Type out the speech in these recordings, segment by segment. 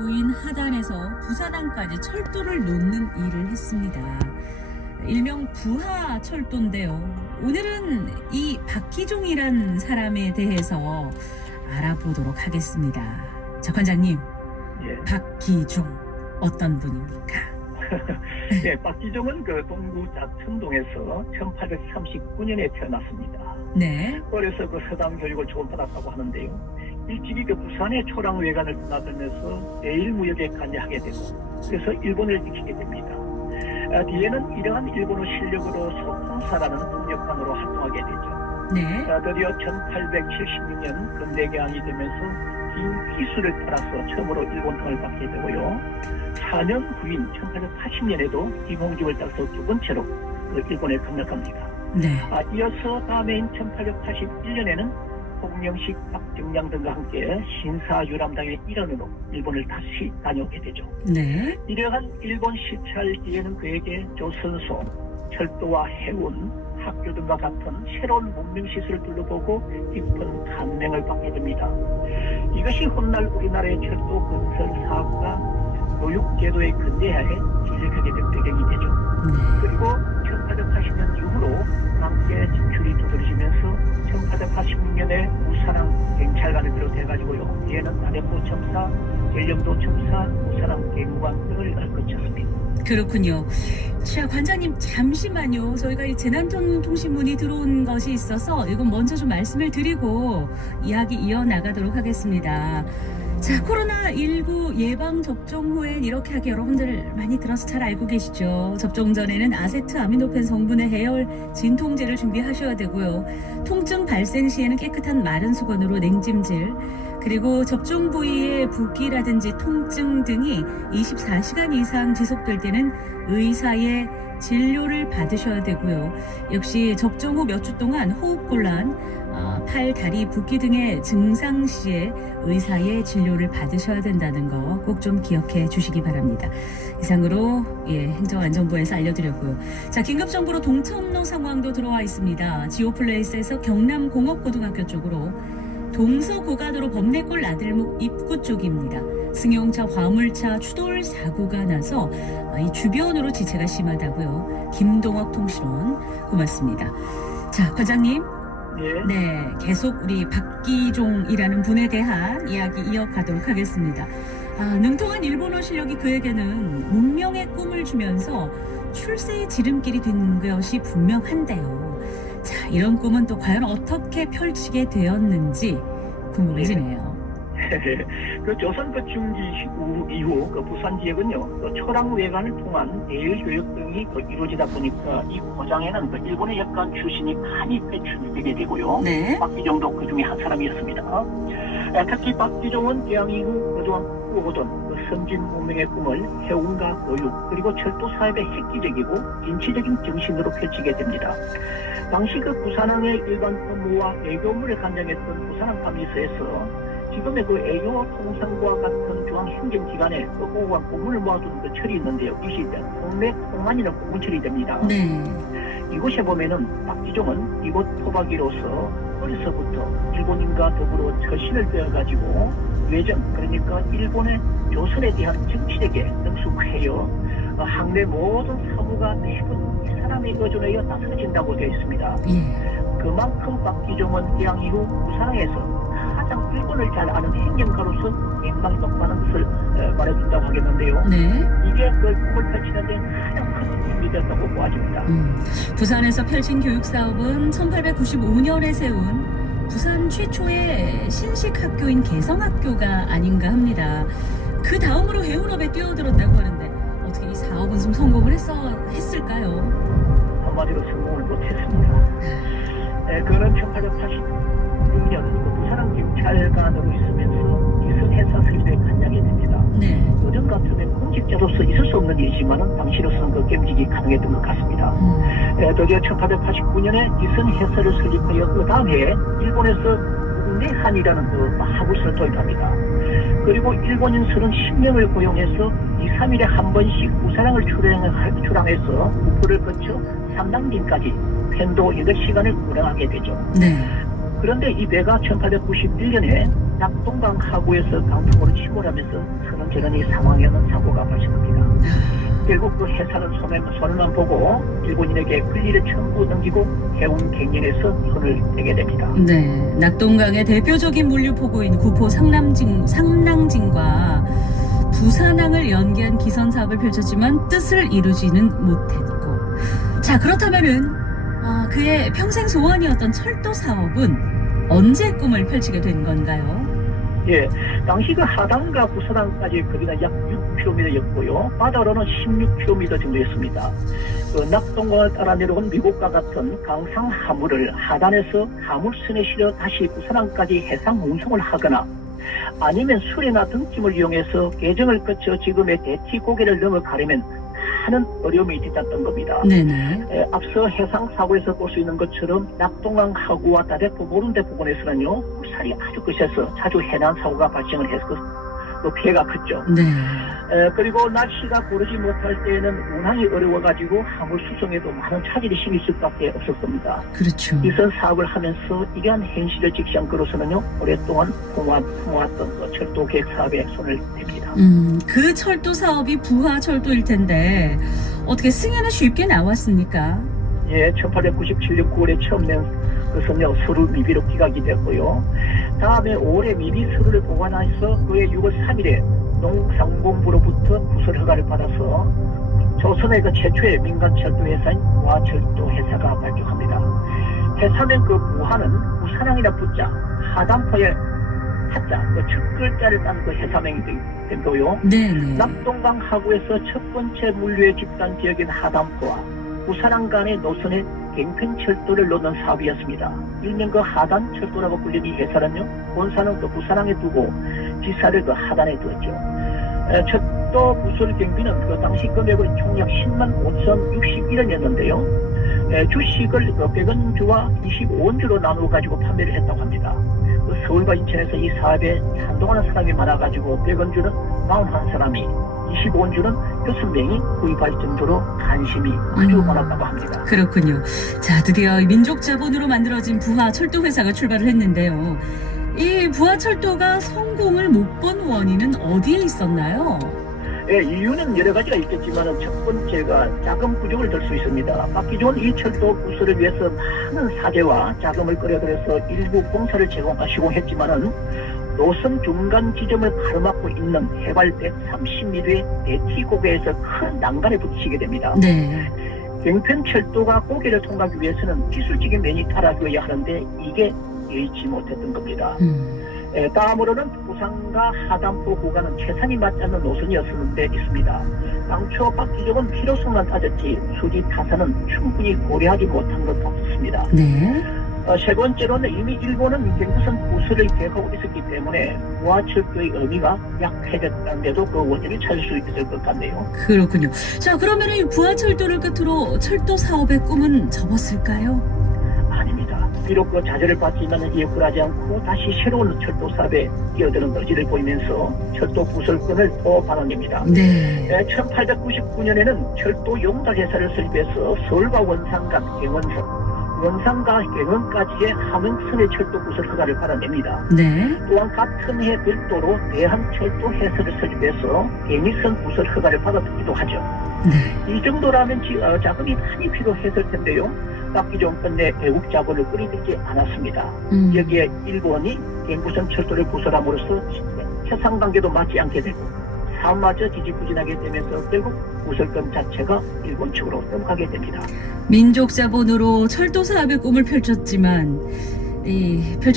대구인 하단에서 부산항까지 철도를 놓는 일을 했습니다. 일명 부하철도인데요. 오늘은 이 박기종이란 사람에 대해서 알아보도록 하겠습니다. 자, 관장님. 예. 박기종 어떤 분입니까? 예, 박기종은 그 동구 자천동에서 1839년에 태어났습니다. 네. 어려서 그 서당 교육을 조금 받았다고 하는데요. 일찍이 그 부산의 초랑 외관을 떠나들면서 대일무역에 관여하게 되고, 그래서 일본을 지키게 됩니다. 뒤에는 이러한 일본어 실력으로 소통사라는 통역관으로 활동하게 되죠. 네. 드디어 1876년 근대 개항이 되면서 긴 기술을 따라서 처음으로 일본 통을 받게 되고요. 4년 후인 1880년에도 김홍집을 따라서 두 번째로 일본에 건너갑니다. 네. 이어서 다음해인 1881년에는 홍명식, 박정량 등과 함께 신사유람당의 일원으로 일본을 다시 다녀오게 되죠. 네. 이러한 일본 시찰 뒤에는 그에게 조선소, 철도와 해운, 학교 등과 같은 새로운 문명시설을 둘러보고 깊은 감명을 받게 됩니다. 이것이 훗날 우리나라의 철도 건설 사업과 교육제도의 근대화에 진력하게 된 배경이 되죠. 네. 그리고 1880년 이후로 함께 진출이 두드러지면서 1886년에 우산항 경찰관을 비롯해가지고요. 뒤에는 남해포 첨사, 전령도 첨사, 우산항 경관 등을 거쳤습니다. 그렇군요. 자, 관장님 잠시만요. 저희가 이 재난통신문이 들어온 것이 있어서 이건 먼저 좀 말씀을 드리고 이야기 이어나가도록 하겠습니다. 자, 코로나19 예방접종 후엔 이렇게 하기 여러분들 많이 들어서 잘 알고 계시죠. 접종 전에는 아세트아미노펜 성분의 해열 진통제를 준비하셔야 되고요. 통증 발생 시에는 깨끗한 마른 수건으로 냉찜질, 그리고 접종 부위의 붓기라든지 통증 등이 24시간 이상 지속될 때는 의사의 진료를 받으셔야 되고요. 역시 접종 후 몇 주 동안 호흡곤란, 팔, 다리, 붓기 등의 증상 시에 의사의 진료를 받으셔야 된다는 거 꼭 좀 기억해 주시기 바랍니다. 이상으로 행정안전부에서 알려드렸고요. 자, 긴급정보로 동천로 상황도 들어와 있습니다. 지오플레이스에서 경남공업고등학교 쪽으로 동서고가도로 범내골 나들목 입구 쪽입니다. 승용차, 화물차 추돌 사고가 나서 이 주변으로 지체가 심하다고요. 김동욱 통신원 고맙습니다. 자, 과장님. 예. 네, 계속 우리 박기종이라는 분에 대한 이야기 이어가도록 하겠습니다. 능통한 일본어 실력이 그에게는 운명의 꿈을 주면서 출세의 지름길이 된 것이 분명한데요. 자, 이런 꿈은 또 과연 어떻게 펼치게 되었는지 궁금해지네요. 그 조선 중기 이후 그 부산 지역은요, 그 초랑 외관을 통한 대일 교육 등이 이루어지다 보니까 이 고장에는 그 일본의 역관 출신이 많이 배출되게 되고요. 네. 박기종도 그 중에 한 사람이었습니다. 특히 박기종은 개항 이후 그동안 꾸어오던 그 선진 문명의 꿈을 해운과 교육 그리고 철도 사업의 획기적이고 진취적인 정신으로 펼치게 됩니다. 당시 그 부산항의 일반 업무와 외교업무를 관장했던 부산항 감리소에서 지금의 그 애교 통상과 같은 중앙행정기관에 그 오간 공문을 모아두는 그 철이 있는데요. 이것이 동맥 통만이라는 공문철이 됩니다. 네. 이곳에 보면은 박기종은 이곳 토박이로서 어려서부터 일본인과 더불어 처신을 되어가지고 외정, 그러니까 일본의 조선에 대한 정치력에 능숙해요. 항내 모든 사무가 매번 이 사람의 의존하여 나서진다고 되어 있습니다. 예. 그만큼 박기종은 개항 이후 부산항에서 가장 일본을 잘 아는 행정가로서 인망이 높다는 것을 말해준다고 하겠는데요. 네. 이게 그 꿈을 펼치는데 가장 큰 힘이 되었다고 보아집니다. 부산에서 펼친 교육사업은 1895년에 세운 부산 최초의 신식학교인 개성학교가 아닌가 합니다. 그 다음으로 해운업에 뛰어들었다고 하는데 어떻게 이 사업은 좀 성공을 했을까요? 한마디로 성공을 못했습니다. 그는 1886년 부산항 경찰관으로 있으면서 기승회사 설립에 관여하게 됩니다. 네. 요즘 같으면 공직자로서 있을 수 없는 일이지만 당시로서는 그 겸직이 가능했던 것 같습니다. 드디어 1889년에 기승회사를 설립하여 그 다음 해에 일본에서 국내한이라는 그 하부서를 도입합니다. 그리고 일본인 30명을 고용해서 2, 3일에 한 번씩 부산항을 출항해서 국부를 거쳐 삼당빈까지 편도 8시간을 운행하게 되죠. 네. 그런데 이 배가 1891년에 낙동강 하구에서 강풍으로 침몰하면서 선원전원이 사망하는 사고가 발생합니다. 결국 그 해사는 손을만 보고 일본인에게 권리를 전부 넘기고 해운 갱년에서 손을 대게 됩니다. 네, 낙동강의 대표적인 물류포구인 구포 상랑진과 부산항을 연계한 기선 사업을 펼쳤지만 뜻을 이루지는 못했고, 자 그렇다면은 그의 평생 소원이었던 철도 사업은 언제 꿈을 펼치게 된 건가요? 예, 당시 그 하단과 부산항까지 거리가 약 6km였고요. 바다로는 16km 정도였습니다. 그 낙동강을 따라 내려온 미국과 같은 강상 하물을 하단에서 하물선에 실어 다시 부산항까지 해상 운송을 하거나 아니면 수레나 등짐을 이용해서 계정을 거쳐 지금의 대치 고개를 넘어가려면 많은 어려움이 뒤따랐던 겁니다. 네네. 앞서 해상 사고에서 볼 수 있는 것처럼 낙동강 하구와 다대포 모른데 부근에서는요 물살이 아주 거세서 자주 해난 사고가 발생을 해서 그 피해가 컸죠. 네. 그리고 날씨가 고르지 못할 때에는 운항이 어려워가지고 화물 수송에도 많은 차질이 생길 수밖에 없었습니다. 그렇죠. 이선 사업을 하면서 이러한 현실을 직시한 그로서는요 오랫동안 품어왔던 그 철도 계획 사업에 손을 댑니다. 그 철도 사업이 부하 철도일 텐데 어떻게 승인은 쉽게 나왔습니까? 예, 1897년 9월에 처음 낸 것은요 서류 미비로 기각이 됐고요. 다음에 올해 미비 서류를 보관해서 그해 6월 3일에 농상공부로부터 부설 허가를 받아서 조선의 그 최초의 민간 철도 회사인 부하철도 회사가 발족합니다. 회사는 그 부하는 부산항이나 부자, 하단포의 하자, 그 첫 글자를 딴 그 회사명이 된 거요. 네네. 낙동강 하구에서 첫 번째 물류의 집단 지역인 하단포와 부산항 간의 노선에 갱편철도를 놓는 사업이었습니다. 일명 그 하단철도라고 불리는 이 회사는요, 본사는 그 부산항에 두고 지사를 그 하단에 두었죠. 철도 부설 경비는 그 당시 금액은 총약 10만 5,061원이었는데요. 주식을 그 100원주와 25원주로 나누어 가지고 판매를 했다고 합니다. 그 서울과 인천에서 이 사업에 한동안 사람이 많아가지고 100원주는 41사람이 25원주는 6명이 구입할 정도로 관심이 아주 많았다고 합니다. 그렇군요. 자, 드디어 민족 자본으로 만들어진 부하 철도 회사가 출발을 했는데요. 이 부하 철도가 성공을 못 본 원인은 어디에 있었나요? 예, 이유는 여러 가지가 있겠지만 첫 번째가 자금 부족을 들 수 있습니다. 받기 좋은 이 철도 부설을 위해서 많은 사재와 자금을 끌어들여서 일부 공사를 시공했지만은 노선 중간 지점을 가로막고 있는 해발 130m의 대치 고개에서 큰 난간에 부딪히게 됩니다. 네. 갱편철도가 고개를 통과하기 위해서는 기술적인 면이 달아줘야 하는데 이게 여의치 못했던 겁니다. 다음으로는 부산과 하단포 구간은 최선이 맞지 않는 노선이었는데 있습니다. 당초 박기종은 필요성만 따졌지 수지 타산은 충분히 고려하지 못한 것 같습니다. 네. 세 번째로는 이미 일본은 경부선 부설을 계획하고 있었기 때문에 부하철도의 의미가 약해졌다는데도 그 원인을 찾을 수 있을 것 같네요. 그렇군요. 자, 그러면 이 부하 철도를 끝으로 철도 사업의 꿈은 접었을까요? 아닙니다. 비록 그 좌절을 받지만 이에 굴하지 않고 다시 새로운 철도 사업에 뛰어드는 의지를 보이면서 철도 부설권을 또 받아냅니다. 네. 1899년에는 철도 용달회사를 설립해서 서울과 원산간 원산과 갱원까지의 함흥선의 철도 부설 허가를 받아냅니다. 네. 또한 같은 해 별도로 대한철도 회사를 설립해서 경의선 부설 허가를 받았기도 하죠. 네. 이 정도라면 자금이 많이 필요했을 텐데요. 박기종 끝내 외국 자본을 끌어들이지 않았습니다. 여기에 일본이 경부선 철도를 부설함으로써 협상관계도 맞지 않게 되고 사업마저 지지부진하게 되면서 결국 부설권 자체가 일본 측으로 넘어가게 됩니다. 민족 자본으로 철도 사업의 꿈을 펼치고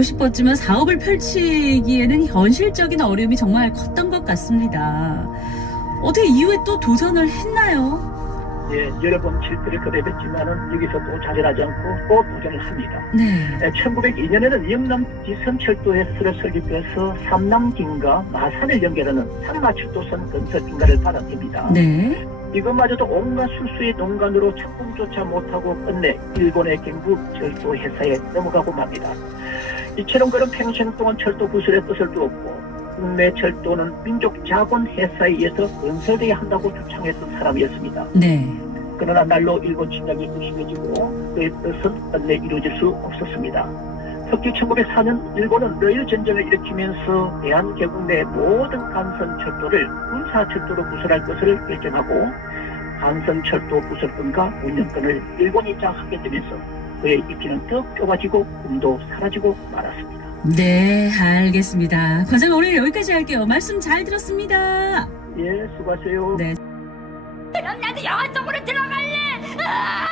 싶었지만 사업을 펼치기에는 현실적인 어려움이 정말 컸던 것 같습니다. 어떻게 이후에 또 도전을 했나요? 예, 여러 번 실패를 거듭했지만은 여기서 또 좌절하지 않고 또 도전을 합니다. 네. 1902년에는 영남 지선철도회사를 설립해서 삼남진과 마산을 연결하는 삼마철도선 건설 인가를 받아냅니다. 네. 이것마저도 온갖 술수의 농간으로 착공조차 못하고 끝내 일본의 경부 철도 회사에 넘어가고 맙니다. 이처럼 그런 평생 동안 철도 부설의 뜻을 두었고 국내 철도는 민족 자본 회사에 의해서 건설돼야 한다고 주창했던 사람이었습니다. 네. 그러나 날로 일본 침략이 심해지고 그의 뜻은 끝내 이루어질 수 없었습니다. 특히 1904년 일본은 러일 전쟁을 일으키면서 대한개국 내 모든 간선철도를 군사철도로 부설할 것을 결정하고 간선철도 부설권과 운영권을 일본이 장악하게 되면서 그의 입지는 더 좁아지고 꿈도 사라지고 말았습니다. 네, 알겠습니다. 관장님 오늘 여기까지 할게요. 말씀 잘 들었습니다. 예, 수고하세요. 네. 그럼 나도 영화 속으로 들어갈래.